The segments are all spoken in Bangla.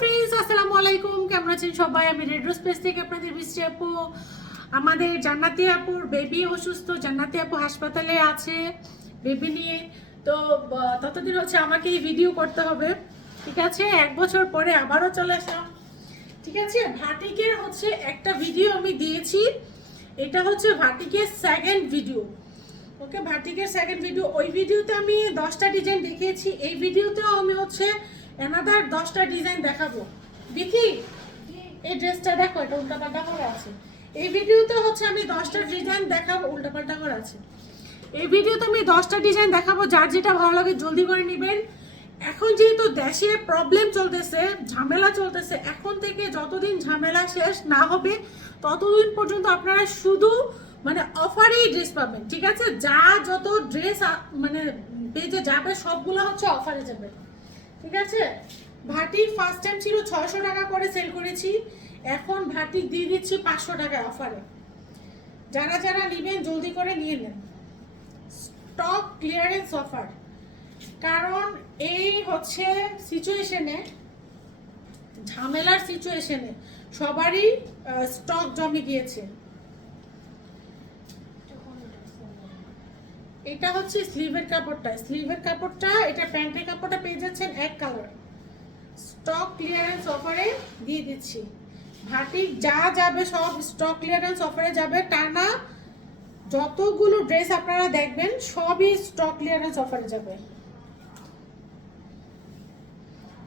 ফ্রেন্ডস আসসালামু আলাইকুম। কেমন আছেন সবাই? আমি রেডিও স্পেস থেকে আপনাদের বৃষ্টি আপু। আমাদের জান্নাতি আপুর বেবি অসুস্থ, জান্নাতি আপু হাসপাতালে আছে বেবি নিয়ে। তো ততদিন হচ্ছে আমাকে এই ভিডিও করতে হবে, ঠিক আছে? এক বছর পরে আবারও চলে আসলাম, ঠিক আছে? ভাটিকের হচ্ছে একটা ভিডিও আমি দিয়েছি। এটা হচ্ছে ভাটিকের সেকেন্ড ভিডিও ওকে, ভাটিকের সেকেন্ড ভিডিও ওই ভিডিওতে আমি দশটা ডিজাইন দেখিয়েছি। এই ভিডিওতেও আমি হচ্ছে এনাদার দশটা ডিজাইন দেখাবো। দেখি এই ড্রেসটা দেখো, এটা উল্টাপাল্টা করে আছে। এই ভিডিওতে হচ্ছে আমি দশটা ডিজাইন দেখাবো, উল্টাপাল্টা করে আছে। এই ভিডিওতে আমি দশটা ডিজাইন দেখাবো, যার যেটা ভালো লাগে জলদি করে নেবেন। এখন যেহেতু দেশে প্রবলেম চলতেছে, ঝামেলা চলতেছে, এখন থেকে যতদিন ঝামেলা শেষ না হবে, ততদিন পর্যন্ত আপনারা শুধু মানে অফারেই ড্রেস পাবেন, ঠিক আছে? যা যত ড্রেস মানে পেজে যাবে, সবগুলো হচ্ছে অফারে যাবে। ঠিক আছে? ভাটিক ফার্স্ট টাইম ছিল ছয়শো টাকা করে সেল করেছি। এখন ভাটিক দিয়ে দিচ্ছি পাঁচশো টাকায় অফারে যারা যারা নেবেন, জলদি করে নিয়ে নেন। স্টক ক্লিয়ারেন্স অফার কারণ এই হচ্ছে সিচুয়েশনে ঝামেলার সিচুয়েশনে সবারই স্টক জমে গিয়েছে। এটা হচ্ছে স্লিভের কাপড়টা। স্লিভের কাপড়টা, এটা প্যান্টের কাপড়টা পেয়ে যাচ্ছেন এক কালার স্টক ক্লিয়ারেন্স অফারে দিয়ে দিচ্ছি। ভাটিক যা যাবে সব স্টক ক্লিয়ারেন্স অফারে যাবে। টানা যতগুলো ড্রেস আপনারা দেখবেন, সবই স্টক ক্লিয়ারেন্স অফারে যাবে।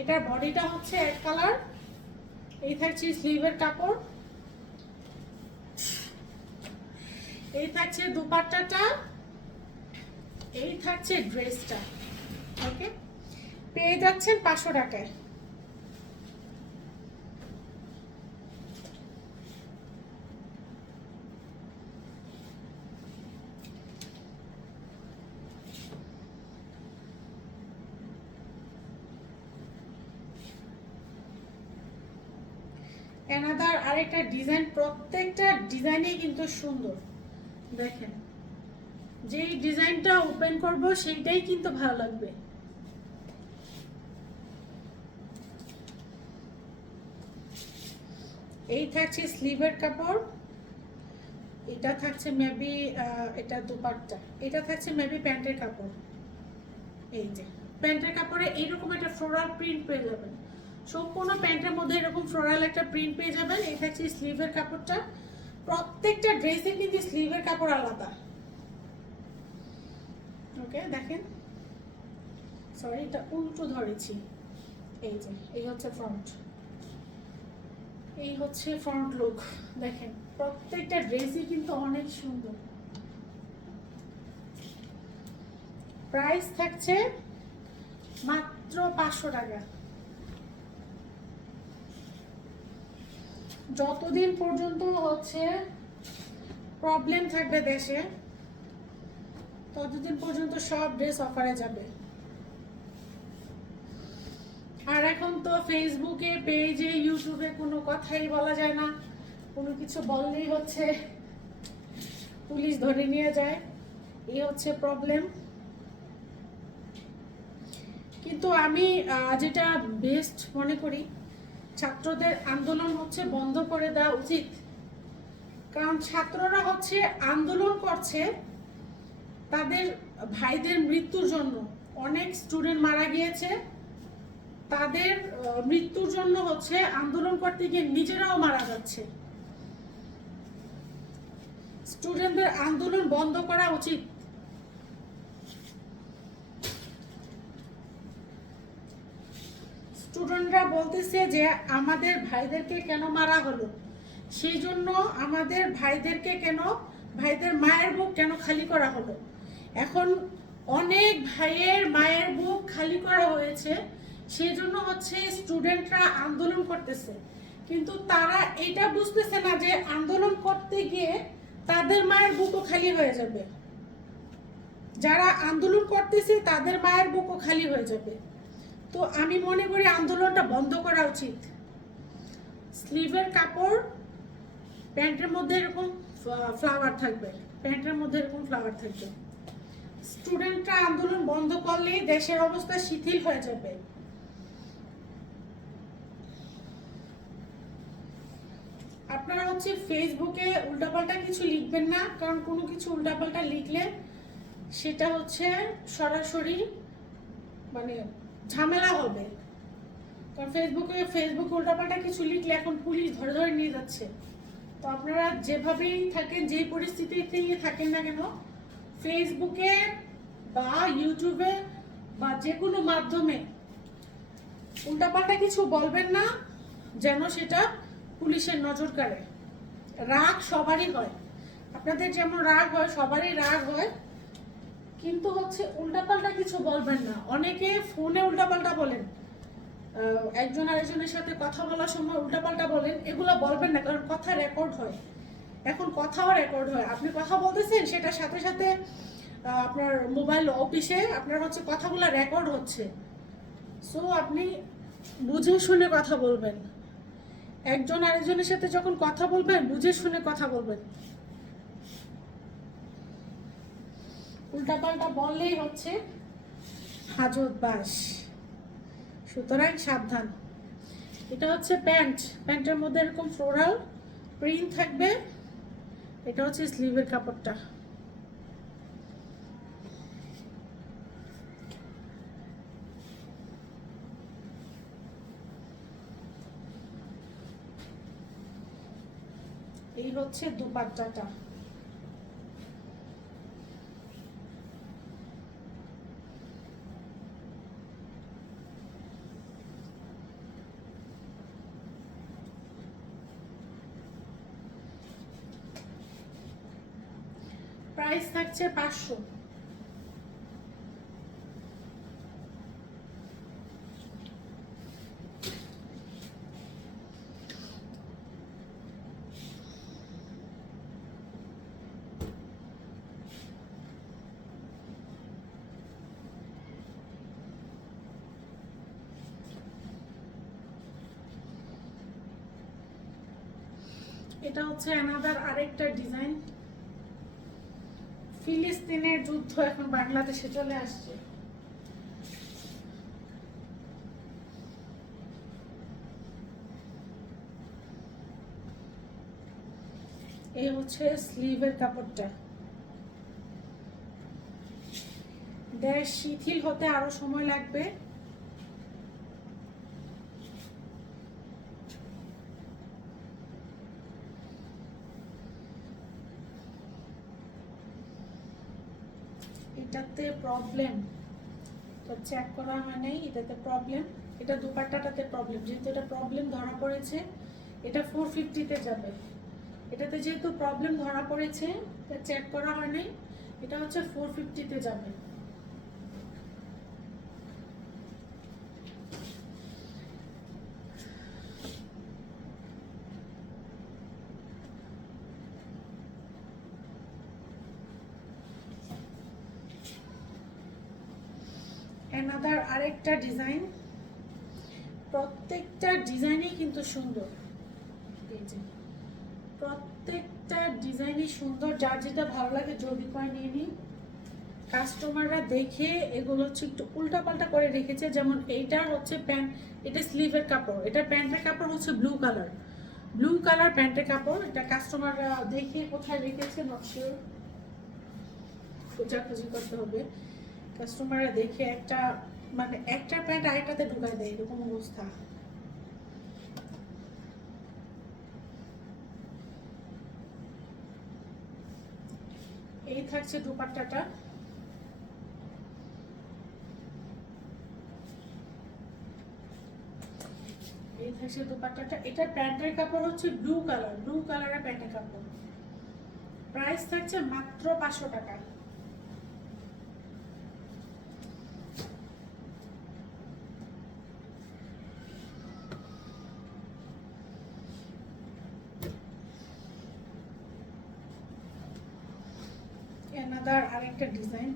এটার বডিটা হচ্ছে এক কালার এই থাকছে স্লিভের কাপড়। এই থাকছে দুপাট্টাটা। এই থাকছে ড্রেসটা, ওকে? পেয়ে যাচ্ছেন পাঁচশো টাকায়। এনাদার আরেকটা ডিজাইন, প্রত্যেকটা ডিজাইনই কিন্তু সুন্দর। দেখেন। যেই ডিজাইনটা ওপেন করব, সেইটাই কিন্তু ভালো লাগবে। এই থাকছে স্লিভের কাপড়, এটা থাকছে মেবি এটা দুপাট্টা, এটা থাকছে মেবি প্যান্টের কাপড়। এই যে, প্যান্টের কাপড়ে এইরকম একটা ফ্লোরাল প্রিন্ট পেয়ে যাবেন। সম্পূর্ণ প্যান্টের মধ্যে এরকম ফ্লোরাল একটা প্রিন্ট পেয়ে যাবেন। এই থাকছে স্লিভের কাপড়টা। প্রত্যেকটা ড্রেসে কিন্তু স্লিভের কাপড় আলাদা। ওকে, দেখেন। সরি এটা উল্টো ধরেছি। এই যে, এই হচ্ছে ফ্রন্ট এই হচ্ছে ফ্রন্ট লুক দেখেন, প্রত্যেকটা ড্রেসই কিন্তু অনেক সুন্দর। প্রাইস থাকছে মাত্র পাঁচশো টাকা। যতদিন পর্যন্ত হচ্ছে প্রবলেম থাকবে দেশে ততদিন পর্যন্ত সব ড্রেস অফারে যাবে? আর এখন তো ফেসবুকে পেজে ইউটিউবে কোনো কথাই বলা যায় না। কোনো কিছু বললেই হচ্ছে পুলিশ ধরে নিয়ে যায়। এই হচ্ছে প্রবলেম কিন্তু আমি যেটা বেস্ট মনে করি, ছাত্রদের আন্দোলন হচ্ছে বন্ধ করে দেওয়া উচিত। কারণ ছাত্ররা হচ্ছে আন্দোলন করছে তাদের ভাইদের মৃত্যুর জন্য অনেক স্টুডেন্ট মারা গিয়েছে। তাদের মৃত্যুর জন্য হচ্ছে আন্দোলন করতে গিয়ে নিজেরাও মারা যাচ্ছে। স্টুডেন্টদের আন্দোলন বন্ধ করা উচিত। স্টুডেন্টরা বলতেছে যে আমাদের ভাইদেরকে কেন মারা হলো? সেই জন্য আমাদের ভাইদেরকে কেন, ভাইদের মায়ের বুক কেন খালি করা হলো? এখন অনেক ভাইয়ের মায়ের বুক খালি করা হয়েছে সেই জন্য হচ্ছে স্টুডেন্টরা আন্দোলন করতেছে। কিন্তু তারা এটা বুঝতেছে না যে আন্দোলন করতে গিয়ে তাদের মায়ের বুকও খালি হয়ে যাবে। যারা আন্দোলন করতেছে, তাদের মায়ের বুকও খালি হয়ে যাবে। তো আমি মনে করি আন্দোলনটা বন্ধ করা উচিত। স্লিভের কাপড়, প্যান্টের মধ্যে এরকম ফ্লাওয়ার থাকবে। প্যান্টের মধ্যে এরকম ফ্লাওয়ার থাকবে। স্টুডেন্টরা আন্দোলন বন্ধ করলেই দেশের অবস্থা শিথিল হয়ে যাবে। আপনারা হচ্ছে ফেসবুকে উল্টাপাল্টা কিছু লিখবেন না, কারণ কোনো কিছু উল্টাপাল্টা লিখলে সেটা হচ্ছে সরাসরি মানে ঝামেলা হবে। কারণ ফেসবুকে ফেসবুকে উল্টাপাল্টা কিছু লিখলে এখন পুলিশ ধরে ধরে নিয়ে যাচ্ছে। তো আপনারা যেভাবেই থাকেন, যেই পরিস্থিতিতেই থাকেন না কেন ফেসবুকে বা ইউটিউবে বা যে কোনো মাধ্যমে, উল্টাপাল্টা কিছু বলবেন না, যেন সেটা পুলিশের নজর কাড়ে। রাগ সবারই হয়। আপনাদের যেমন রাগ হয়, সবারই রাগ হয়। কিন্তু হচ্ছে উল্টাপাল্টা কিছু বলবেন না। অনেকে ফোনে উল্টাপাল্টা বলেন। একজন আরেকজনের সাথে কথা বলার সময় উল্টাপাল্টা বলেন। এগুলো বলবেন না, কারণ কথা রেকর্ড হয়। এখন কথাও রেকর্ড হয়। আপনি কথা বলতেছেন, সেটার সাথে সাথে আপনার মোবাইল অফিসে আপনার হচ্ছে কথাগুলো রেকর্ড হচ্ছে। সো আপনি বুঝে শুনে কথা বলবেন। একজন আরেকজনের সাথে যখন কথা বলবেন, বুঝে শুনে কথা বলবেন। উল্টাপাল্টা বললেই হচ্ছে হাজত বাস। সুতরাং সাবধান। এটা হচ্ছে প্যান্ট। প্যান্টের মধ্যে এরকম ফ্লোরাল প্রিন্ট থাকবে। এটা হচ্ছে স্লিভের কাপড়টা। এই হচ্ছে দুপাট্টাটা। প্রাইস থাকছে পাঁচশো। এটা হচ্ছে অ্যানাদার আরেকটা ডিজাইন ফিলিস্তিনের যুদ্ধ এখন বাংলাদেশে চলে আসছে। এই হচ্ছে স্লিভের কাপড়টা। দেশ শিথিল হতে আরও সময় লাগবে। এটাতে প্রবলেম তো চেক করা হয় নাই এটাতে প্রবলেম এটা দুপাট্টাটাতে প্রবলেম যেহেতু এটা প্রবলেম ধরা পড়েছে, এটা ফোর ফিফটিতে যাবে। এটাতে যেহেতু প্রবলেম ধরা পড়েছে চেক করা হয় নাই এটা হচ্ছে ফোর ফিফটিতে যাবে। অ্যানাদার আরেকটা ডিজাইন প্রত্যেকটা ডিজাইনই কিন্তু সুন্দর। প্রত্যেকটা ডিজাইনই সুন্দর, যার যেটা ভালো লাগে জলদি করে নিয়ে নিই। কাস্টমাররা দেখে এগুলো হচ্ছে একটু উল্টাপাল্টা করে রেখেছে, যেমন এইটা হচ্ছে প্যান্ট, এটা স্লিভের কাপড়, এটা প্যান্টের কাপড় হচ্ছে ব্লু কালার ব্লু কালার প্যান্টের কাপড়, এটা কাস্টমাররা দেখে কোথায় রেখেছে নকশিও খোঁজাখুঁজি করতে হবে। কাস্টমাররা দেখে একটা মানে একটা প্যান্ট আরেকটাতে ঢুকাই দেয়, এরকম অবস্থা। এই থাকছে দুপাট্টাটা। এই থাকছে দুপাট্টাটা। এটা প্যান্টের কাপড় হচ্ছে ব্লু কালার, ব্লু কালারের প্যান্টের কাপড়। প্রাইস থাকছে মাত্র পাঁচশো টাকা। অ্যানাদার আরেকটা ডিজাইন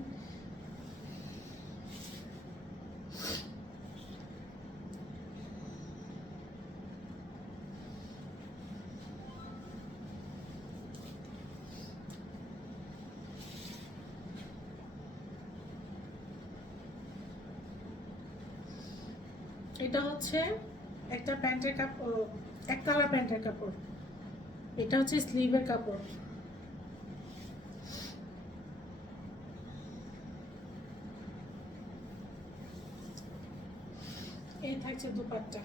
এটা হচ্ছে একটা প্যান্টের কাপড় একতলা প্যান্টের কাপড়। এটা হচ্ছে স্লিভের কাপড় এই থাকছে দুপাট্টা।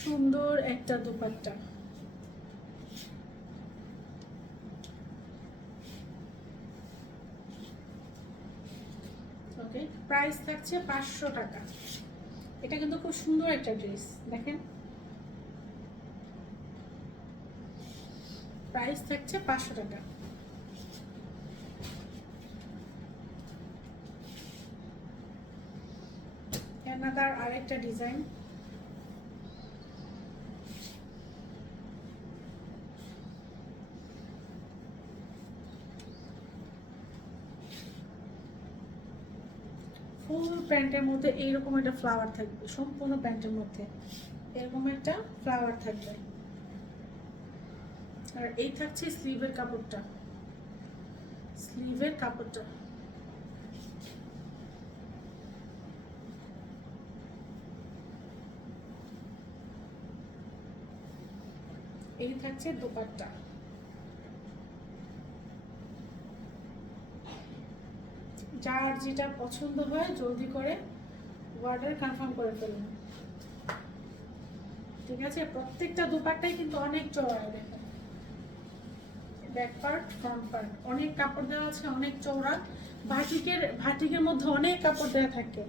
সুন্দর একটা দুপাট্টা। ওকে প্রাইস থাকছে পাঁচশো টাকা। এটা কিন্তু খুব সুন্দর একটা ড্রেস দেখেন। প্রাইস থাকছে পাঁচশো টাকা। অ্যানাদার আরেকটা ডিজাইন। ফুল প্যান্টের মধ্যে এইরকম একটা ফ্লাওয়ার থাকবে, সম্পূর্ণ প্যান্টের মধ্যে। এরকম একটা ফ্লাওয়ার থাকবে। আর এই থাকছে স্লিভের কাপড়টা। স্লিভের কাপড়টা। এই থাকছে দোপাট্টা। যার যেটা পছন্দ হয় জলদি করে অর্ডার কনফার্ম করে ফেলুন। ঠিক আছে? প্রত্যেকটা দুপাট্টাই কিন্তু অনেক চওড়া দেখেন। Back part, front part. অনেক কাপড় দেওয়া আছে, অনেক চওড়া। ভাটিকের ভাটিকের মধ্যে অনেক কাপড় দেওয়া থাকে।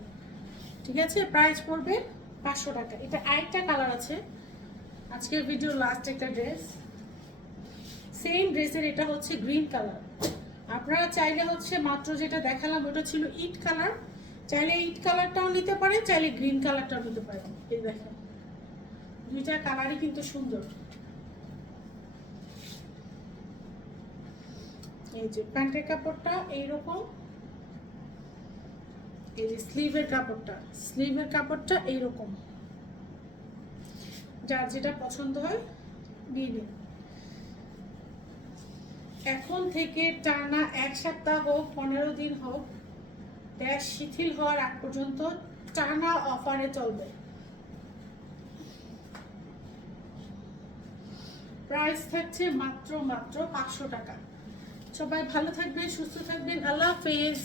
ঠিক আছে? প্রাইস পড়বে পাঁচশো টাকা। এটা আরেকটা কালার আছে। আজকের ভিডিও লাস্ট একটা ড্রেস সেম ড্রেসের এটা হচ্ছে গ্রিন কালার আপনারা চাইলে হচ্ছে মাত্র যেটা দেখালাম, ওটা ছিল ইট কালার চাইলে ইট কালারটাও নিতে পারেন, চাইলে গ্রিন কালারটাও নিতে পারেন। এই দেখেন, দুইটা কালারই কিন্তু সুন্দর। এই যে প্যান্টের কাপড়টা এইরকম, এই যে স্লিভের কাপড়টা স্লিভের কাপড়টা এইরকম। যার যেটা পছন্দ হয় দিয়ে নিন এখন থেকে টানা এক সপ্তাহ হোক, পনেরো দিন হোক ব্যাস শিথিল হওয়ার আগ পর্যন্ত টানা অফারে চলবে। প্রাইস থাকছে মাত্র মাত্র পাঁচশো টাকা। সবাই ভালো থাকবেন, সুস্থ থাকবেন। আল্লাহ হাফেজ।